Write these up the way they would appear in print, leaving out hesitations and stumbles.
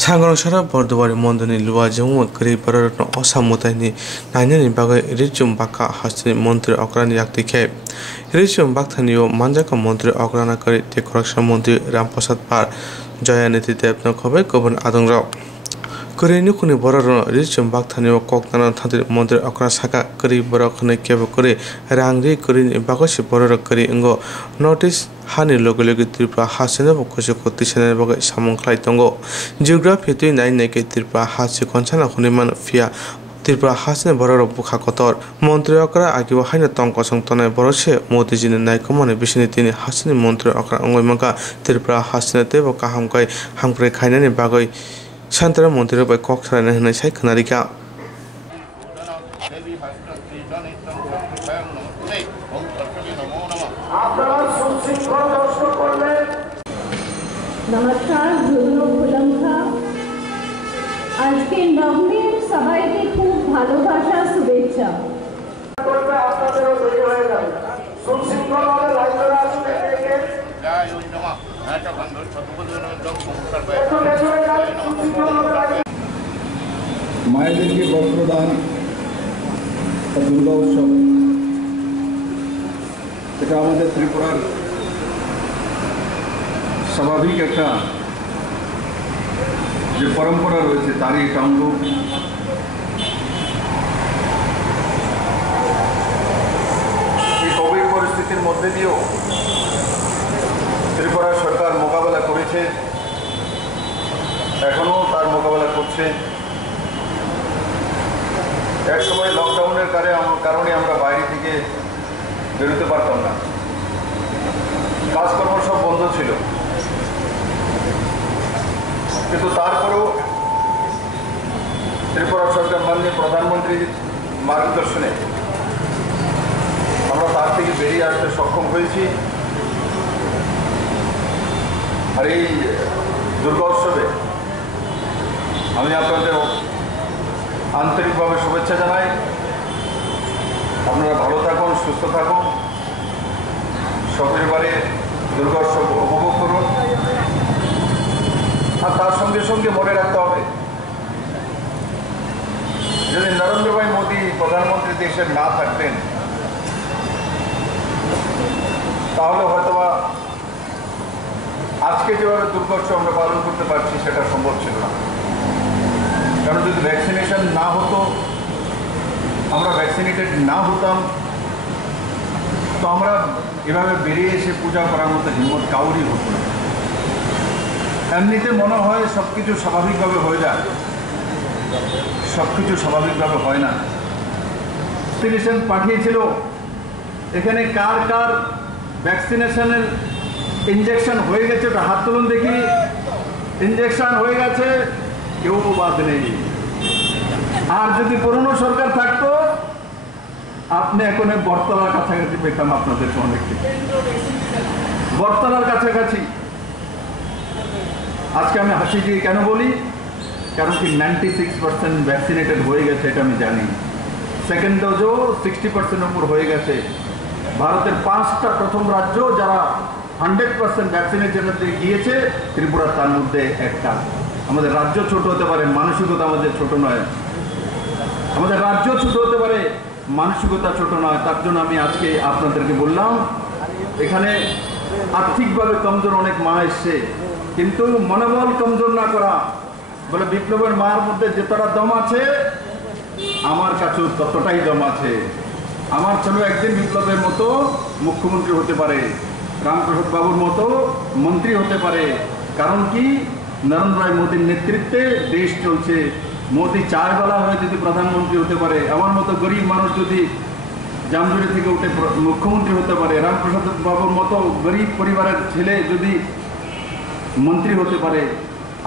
सांग्रांसारा बरदुवारी मन्दनि लुवा जमुआ गरीब बररत्न असामुतायनि नायनायनि बागै रिचुम बाका हास्नि मन्त्री अग्रानि याक्तिखे रिचुम बाक्थानियो मानजाका मन्त्री अग्राना करि टेकरक्सा मन्त्री रामप्रसाद पार जयानिधि देवना खबे गुबुन आदंराव करेनि खुनि बररन रिचुम बाक्थानियो कक्ताना थांति मन्त्री अग्रा साका गरीब बरखने केबो करे रांगरि करिनि बागसि बरर करि इंगो नोटिस हानि लोगो लोगो त्रिपुरा हासिनो बखोसो तिसेने बागै सामंख्लाय दंगो जियोग्राफि तुइ नायनायके त्रिपुरा हासि खनसाना खुनिमान फिया त्रिपुरा हासिनो बरर बुखा कतर मन्त्री अग्रा आगिबो हाइना तंकसं तनाय बरसे मोदीजिनि नायकमाने बिसिनि तिनि हासिनि मन्त्री अग्रा अंगयमाका त्रिपुरा हासिनो तेबो काहामकाय हामप्रे खायनानि बागै शान्तरा मन्त्री बाय कक्सरायना होनाय साय खोनारिका नमस्कार आज के नवमीर सबाई के खूब भालोबाशा शुभेच्छा মায়েদেরকে বস্ত্রদান দুর্গা উৎসব এটা আমাদের ত্রিপুরার স্বাভাবিক একটা যে পরম্পরা রয়েছে তারই একটা অঙ্গ। এই কোভিড পরিস্থিতির মধ্যে দিয়েও ত্রিপুরা সরকার মোকাবেলা করেছে, এখনো তার মোকাবেলা করছে। এক সময় লকডাউনের কারণে আমরা বাইরে থেকে বেরোতে পারতাম না, কাজকর্ম সব বন্ধ ছিল, কিন্তু তারপরেও ত্রিপুরা সরকার মাননীয় প্রধানমন্ত্রীর মার্গদর্শনে আমরা তার থেকে বেরিয়ে আসতে সক্ষম হয়েছি। আর এই দুর্গা উৎসবে আমি আপনাদের আন্তরিকভাবে শুভেচ্ছা জানাই। আপনারা ভালো থাকুন, সুস্থ থাকুন, সপরিবারে দুর্গা উৎসব উপভোগ করুন। আর তার সঙ্গে সঙ্গে মনে রাখতে হবে, যদি নরেন্দ্র ভাই মোদী প্রধানমন্ত্রী দেশের না থাকতেন তাহলে হয়তোবা আজকে যেভাবে দুর্গা উৎসব আমরা পালন করতে পারছি সেটা সম্ভব ছিল না। কারণ যদি ভ্যাকসিনেশন না হতো, আমরা ভ্যাকসিনেটেড না হতাম, তো আমরা এভাবে বেরিয়ে এসে পূজা করার মতো হিম্মত কাউরই হতো না। এমনিতে মনে হয় সব কিছু স্বাভাবিকভাবে হয়ে যায়, সব কিছু স্বাভাবিকভাবে হয় না। ভ্যাকসিনেশন পাঠিয়েছিল, এখানে কার কার ভ্যাকসিনেশনের ইঞ্জেকশন হয়ে গেছে ওটা হাত তুলুন দেখি। ইঞ্জেকশন হয়ে গেছে, কেউ বাদ নেই। আর যদি পুরনো সরকার থাকতো আপনি এখন বটতলার কাছাকাছি পেতাম আপনাদেরকে অনেককে, বটতলার কাছাকাছি। আজকে আমি হাসি দিয়ে কেন বলি, কারণ কি 96% ভ্যাকসিনেটেড হয়ে গেছে এটা আমি জানি। সেকেন্ড ডোজও 60% উপর হয়ে গেছে। ভারতের 5টা প্রথম রাজ্য যারা 100% ভ্যাকসিনেশন গিয়েছে, ত্রিপুরা তার মধ্যে একটা। আমাদের রাজ্য ছোট হতে পারে, মানসিকতা আমাদের ছোট নয়। আমাদের রাজ্য ছোট হতে পারে, মানসিকতা ছোট নয়। তার জন্য আমি আজকে আপনাদেরকে বললাম, এখানে আর্থিকভাবে কমজোর অনেক মা এসছে, কিন্তু মনোবল কমজোর না করা। বলে বিপ্লবের মার মধ্যে যতটা দম আছে আমার কাছেও ততটাই দম আছে। আমার ছেলে একদিন বিপ্লবের মতো মুখ্যমন্ত্রী হতে পারে, রামপ্রসাদ বাবুর মতো মন্ত্রী হতে পারে। কারণ কি, নরেন্দ্র ভাই মোদীর নেতৃত্বে দেশ চলছে। মোদী 4 বেলা হয়ে যদি প্রধানমন্ত্রী হতে পারে, আমার মতো গরিব মানুষ যদি জামজুরি থেকে উঠে মুখ্যমন্ত্রী হতে পারে, রামপ্রসাদ বাবুর মতো গরিব পরিবারের ছেলে যদি মন্ত্রী হতে পারে,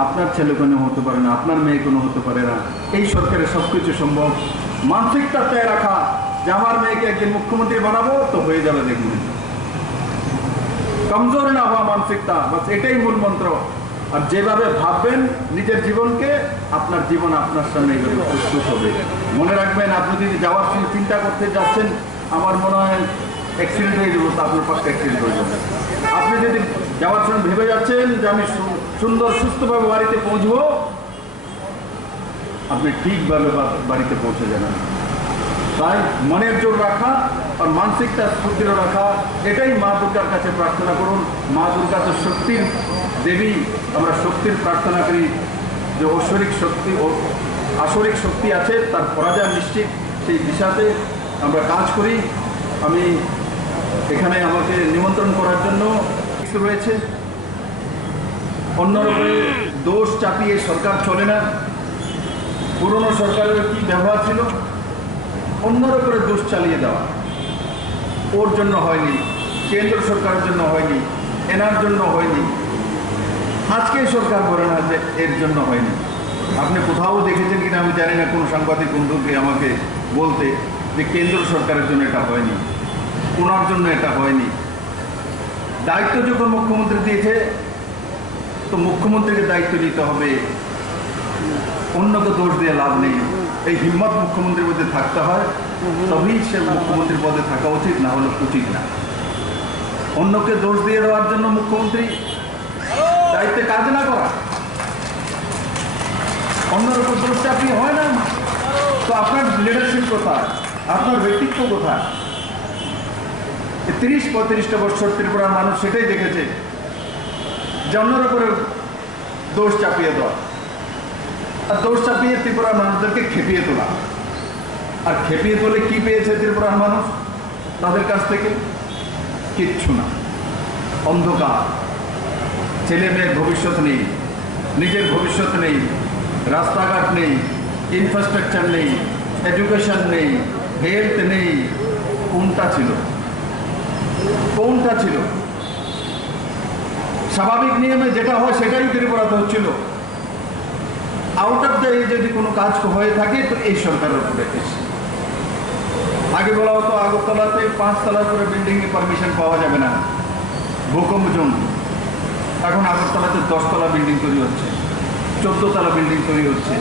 আপনার ছেলে কোনো হতে পারে না, আপনার মেয়ে কোনো হতে পারে না। এই সরকারের সব কিছু সম্ভব। মানসিকতা তৈরি রাখা যে আমার মেয়েকে একদিন মুখ্যমন্ত্রী বানাবো, তো হয়ে যাবে দেখুন। কমজোর না হওয়া মানসিকতা, বাস এটাই মূল মন্ত্র। আর যেভাবে ভাববেন নিজের জীবনকে, আপনার জীবন আপনার সামনে প্রস্তুত হবে। মনে রাখবেন, আপনি যদি যাওয়ার চিন্তা করতে যাচ্ছেন, আমার মনে হয় অ্যাক্সিডেন্ট হয়ে যাবো, তো আপনার পাশে অ্যাক্সিডেন্ট হয়ে যাবে। আপনি যদি যাওয়ার সময় ভেবে যাচ্ছেন যে আমি সুন্দর সুস্থভাবে বাড়িতে পৌঁছবো, আপনি ঠিকভাবে বাড়িতে পৌঁছে যাবেন। তাই মনের জোর রাখা আর মানসিকতা সুদৃঢ় রাখা, এটাই মা দুর্গার কাছে প্রার্থনা করুন। মা দুর্গা তো শক্তির দেবী, আমরা শক্তির প্রার্থনা করি যে ঐশ্বরিক শক্তি ও আসরিক শক্তি আছে, তার পরাজয় নিশ্চিত, সেই দিশাতে আমরা কাজ করি। আমি এখানে আমাকে নিমন্ত্রণ করার জন্য রয়েছে। অন্যরকম দোষ চাপিয়ে সরকার চলে না। পুরনো সরকারের কি ব্যবহার ছিল, অন্যের উপরে দোষ চালিয়ে দেওয়া, ওর জন্য হয়নি, কেন্দ্র সরকারের জন্য হয়নি, এনার জন্য হয়নি, আজকে সরকার বলে না যে এর জন্য হয়নি। আপনি কোথাও দেখেছেন কিনা আমি জানি না, কোনো সাংবাদিক বন্ধুকে আমাকে বলতে যে কেন্দ্র সরকারের জন্য এটা হয়নি, ওনার জন্য এটা হয়নি। দায়িত্ব যখন মুখ্যমন্ত্রী দিয়েছে তো মুখ্যমন্ত্রীকে দায়িত্ব নিতে হবে, অন্যকে দোষ দিয়ে লাভ নেই। এই হিম্মত মুখ্যমন্ত্রীর মধ্যে থাকতে হয়, তবেই সে মুখ্যমন্ত্রীর পদে থাকা উচিত, না হলে উচিত না। অন্যকে দোষ দিয়ে দেওয়ার জন্য মুখ্যমন্ত্রী দায়িত্বে কাজ না করা, অন্যের উপর দোষ চাপিয়ে হয় না। তো আপনার লিডারশিপ কোথায়, আপনার ব্যক্তিত্ব কোথায়? 30-35টা বছর ত্রিপুরার মানুষ সেটাই দেখেছে যে অন্যের উপরে দোষ চাপিয়ে দেওয়া, আর দোষ চাপিয়ে ত্রিপুরার মানুষদেরকে খেপিয়ে তোলা। আর খেপিয়ে তোলে কি পেয়েছে ত্রিপুরার মানুষ তাদের কাছ থেকে? কিচ্ছু না, অন্ধকার। ছেলে মেয়ের ভবিষ্যৎ নেই, নিজের ভবিষ্যৎ নেই, রাস্তাঘাট নেই, ইনফ্রাস্ট্রাকচার নেই, এডুকেশন নেই, হেলথ নেই। কোনটা ছিল? কোনটা ছিল? স্বাভাবিক নিয়মে যেটা হয় সেটাই ত্রিপুরাতে হচ্ছিল। আউট অফ দ্য যদি কোনো কাজ হয়ে থাকে তো এই সরকারের উপরে এসে। আগে বলা হতো আগরতলাতে 5 তলার করে বিল্ডিংয়ে পারমিশন পাওয়া যাবে না, ভূকম্প জোন। এখন আগরতলাতে 10 তলা বিল্ডিং তৈরি হচ্ছে, 14 তলা বিল্ডিং তৈরি হচ্ছে।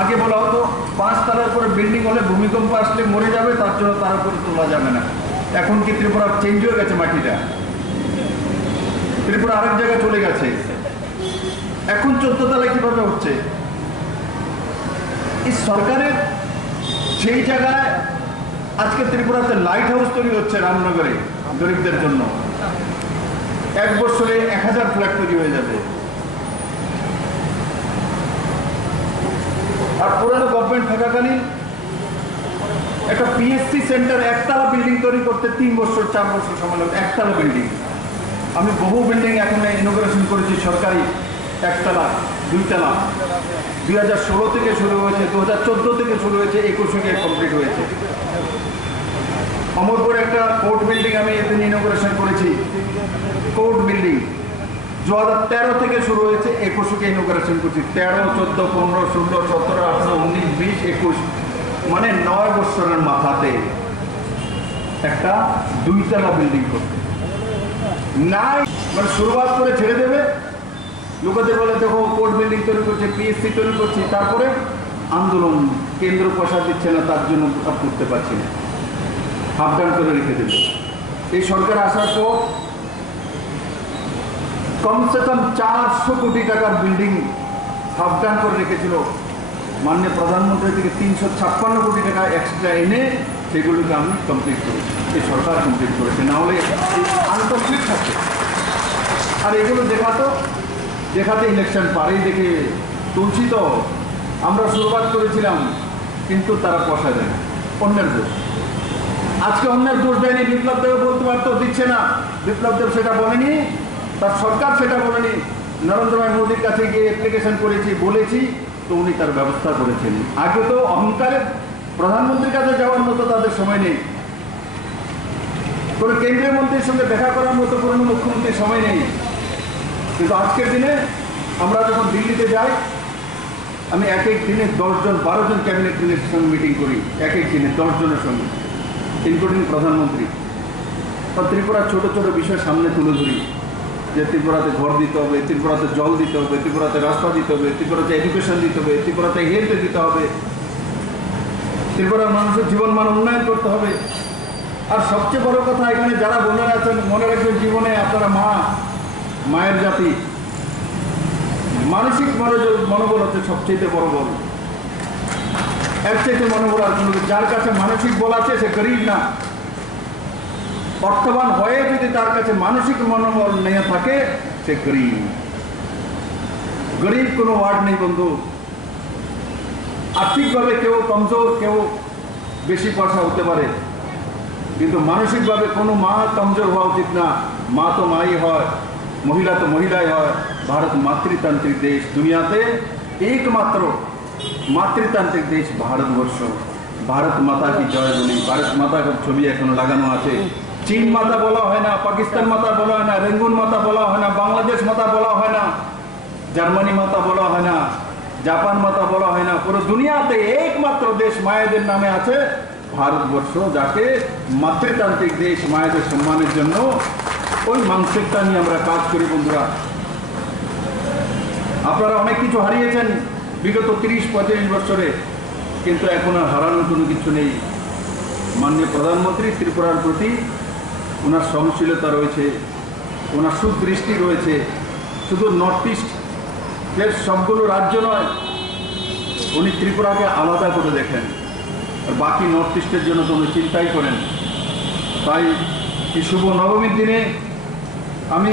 আগে বলা হতো 5 তলার করে বিল্ডিং হলে ভূমিকম্প আসলে মরে যাবে, তার জন্য তার উপরে তোলা যাবে না। এখন কি ত্রিপুরা চেঞ্জ হয়ে গেছে? মাটিটা ত্রিপুরা আরেক জায়গায় চলে গেছে। এখন 14 তলায় কিভাবে হচ্ছে? এই সরকারের সেই জায়গায় আজকে ত্রিপুরাতে লাইট হাউস তৈরি হচ্ছে রামনগরে গরিবদের জন্য। 1 বছরে 1000 ফ্ল্যাট তৈরি হয়ে যাবে। আর পুরানো গভর্নমেন্ট থাকাকালীন একটা পিএসসি সেন্টার একতলা বিল্ডিং তৈরি করতে 3 বছর 4 বছর সময় লাগবে। একতলা বিল্ডিং, আমি বহু বিল্ডিং এখন ইনোগ্রেশন করেছি, সরকারি একতলা 2 তলা। 2016 থেকে শুরু হয়েছে, 2014 থেকে শুরু হয়েছে, 21 গিয়ে কমপ্লিট হয়েছে। অমরপুরে একটা কোর্ট বিল্ডিং আমি এদিন ইনোগ্রেশন করেছি, কোর্ট বিল্ডিং 2013 থেকে শুরু হয়েছে, 21 কে ইনোগ্রেশন করছি। 13, 14, 15, 16, 17, 18, 19, 20, 21, মানে 9 বছরের মাথাতে একটা 2 তলা বিল্ডিং করতে নাই। মানে শুরুয়াত করে ছেড়ে দেবে, লোকেদের বলে দেখো কোর্ট বিল্ডিং তৈরি করছে, পিএসসি তৈরি করছি, তারপরে আন্দোলন, কেন্দ্র পয়সা দিচ্ছে না, তার জন্য করতে পারছি না, হাফডাউন করে রেখে দেবে। এই সরকার আসার পর কমসে কম 400 কোটি টাকার বিল্ডিং হাফডাউন করে রেখেছিল। মাননীয় প্রধানমন্ত্রী থেকে 356 কোটি টাকা এক্সট্রা এনে সেগুলোকে আমি কমপ্লিট করেছি, এই সরকার কমপ্লিট করেছে, না হলে আনকমপ্লিট থাকে। আর এগুলো দেখাতে ইলেকশন পারেই দেখে তুলছি। তো আমরা শুরুয়াত করেছিলাম, কিন্তু তারা পয়সা দেয় না, অন্যের দোষ। আজকে অন্যের দোষ দেয়নি, বিপ্লব দেব বলতে পারতো, দিচ্ছে না। বিপ্লব দেব সেটা বলেনি, তার সরকার সেটা বলেনি। নরেন্দ্র ভাই মোদীর কাছে গিয়ে অ্যাপ্লিকেশন করেছি, বলেছি, তো উনি তার ব্যবস্থা করেছেন। আগে তো অহংকারে প্রধানমন্ত্রীর কাছে যাওয়ার মতো তাদের সময় নেই, কোনো কেন্দ্রীয় মন্ত্রীর সঙ্গে দেখা করার মতো কোনো মুখ্যমন্ত্রীর সময় নেই। কিন্তু আজকের দিনে আমরা যখন দিল্লিতে যাই, আমি এক দিনে 10 জন 12 জন ক্যাবিনেট মিনিস্টারের সঙ্গে মিটিং করি, এক দিনে 10 জনের সঙ্গে, ইনক্লুডিং প্রধানমন্ত্রী। আর ত্রিপুরার ছোট ছোট বিষয় সামনে তুলে ধরি, যে ত্রিপুরাতে ঘর দিতে হবে, ত্রিপুরাতে জল দিতে হবে, ত্রিপুরাতে রাস্তা দিতে হবে, ত্রিপুরাতে এডুকেশন দিতে হবে, ত্রিপুরাতে হেলথ দিতে হবে, ত্রিপুরার মানুষের জীবনমান উন্নয়ন করতে হবে। আর সবচেয়ে বড় কথা, এখানে যারা বোনেরা আছেন, মনে রাখবেন, জীবনে আপনারা মায়ের জাতি, মানসিক মনোবল হচ্ছে সবচেয়ে বড় বল। এর চাইতে মনোবল আর কোনো, যার কাছে মানসিক বল আছে সে গরিব না। অর্থবান হয়ে যদি তার কাছে মানসিক মনোবল নিয়ে থাকে সে গরিব। গরিব কোনো ওয়ার্ড নেই বন্ধু। আর্থিকভাবে কেউ কমজোর, কেউ বেশি পয়সা হতে পারে, কিন্তু মানসিকভাবে কোনো মা কমজোর হওয়া উচিত না। মা তো মাই হয়, মহিলা তো মহিলাই হয়। ভারত মাতৃতান্ত্রিক দেশ, দুনিয়াতে একমাত্র মাতৃতান্ত্রিক দেশ ভারতবর্ষ। ভারত মাতা কি জয় বলি। ভারত মাতা ছবি এখনো লাগানো আছে। চীন মাতা বলা হয় না, পাকিস্তান মাতা বলা হয় না, রেঙ্গুন মাতা বলা হয় না, বাংলাদেশ মাতা বলা হয় না, জার্মানি মাতা বলা হয় না, জাপান মাতা বলা হয় না। পুরো দুনিয়াতে একমাত্র দেশ মায়েদের নামে আছে ভারতবর্ষ, যাকে মাতৃতান্ত্রিক দেশ। মায়েদের সম্মানের জন্য ওই মানসিকতা নিয়ে আমরা কাজ করি বন্ধুরা। আপনারা অনেক কিছু হারিয়েছেন বিগত 30-35 বছরে, কিন্তু এখন আর হারানোর কোনো কিছু নেই। মাননীয় প্রধানমন্ত্রী ত্রিপুরার প্রতি ওনার সহনশীলতা রয়েছে, ওনার সুদৃষ্টি রয়েছে। শুধু নর্থ ইস্টের সবগুলো রাজ্য নয়, উনি ত্রিপুরাকে আলাদা করে দেখেন, আর বাকি নর্থ ইস্টের জন্য তো উনি চিন্তাই করেন। তাই এই শুভ নবমীর দিনে আমি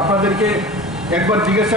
আপনাদেরকে একবার জিজ্ঞাসা